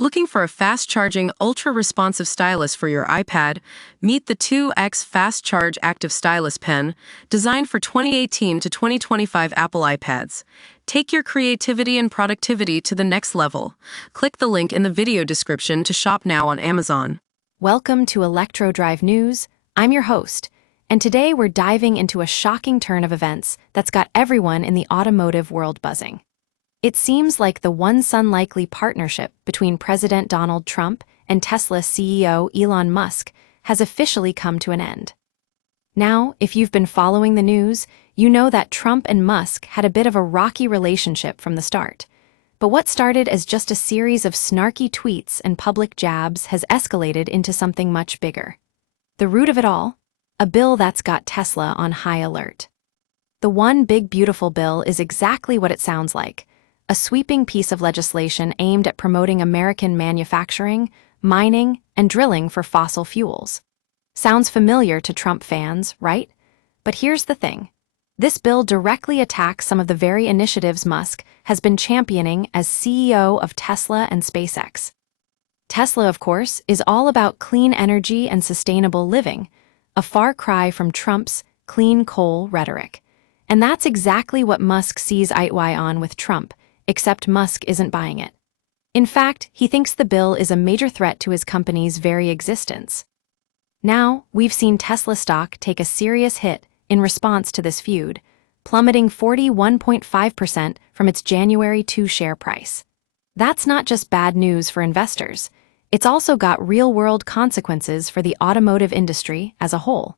Looking for a fast-charging, ultra-responsive stylus for your iPad? Meet the 2X Fast Charge Active Stylus Pen, designed for 2018 to 2025 Apple iPads. Take your creativity and productivity to the next level. Click the link in the video description to shop now on Amazon. Welcome to Electro Drive News. I'm your host, and today we're diving into a shocking turn of events that's got everyone in the automotive world buzzing. It seems like the once unlikely partnership between President Donald Trump and Tesla CEO Elon Musk has officially come to an end. Now, if you've been following the news, you know that Trump and Musk had a bit of a rocky relationship from the start. But what started as just a series of snarky tweets and public jabs has escalated into something much bigger. The root of it all? A bill that's got Tesla on high alert. The One Big Beautiful Bill is exactly what it sounds like. A sweeping piece of legislation aimed at promoting American manufacturing, mining, and drilling for fossil fuels. Sounds familiar to Trump fans, right? But here's the thing. This bill directly attacks some of the very initiatives Musk has been championing as CEO of Tesla and SpaceX. Tesla, of course, is all about clean energy and sustainable living, a far cry from Trump's clean coal rhetoric. And that's exactly what Musk sees eye to eye on with Trump, except Musk isn't buying it. In fact, he thinks the bill is a major threat to his company's very existence. Now, we've seen Tesla stock take a serious hit in response to this feud, plummeting 41.5% from its January 2 share price. That's not just bad news for investors. It's also got real-world consequences for the automotive industry as a whole.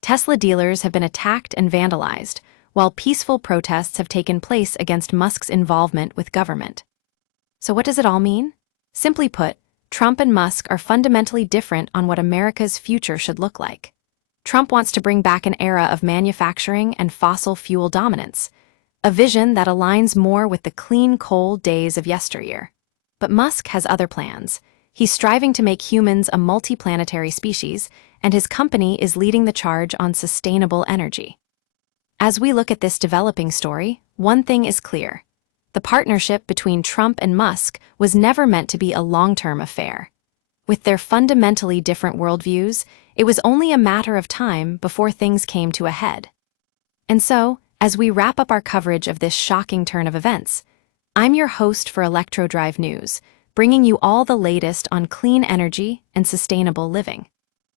Tesla dealers have been attacked and vandalized, while peaceful protests have taken place against Musk's involvement with government. So what does it all mean? Simply put, Trump and Musk are fundamentally different on what America's future should look like. Trump wants to bring back an era of manufacturing and fossil fuel dominance, a vision that aligns more with the clean coal days of yesteryear. But Musk has other plans. He's striving to make humans a multiplanetary species, and his company is leading the charge on sustainable energy. As we look at this developing story, one thing is clear. The partnership between Trump and Musk was never meant to be a long-term affair. With their fundamentally different worldviews, it was only a matter of time before things came to a head. And so, as we wrap up our coverage of this shocking turn of events, I'm your host for Electro Drive News, bringing you all the latest on clean energy and sustainable living.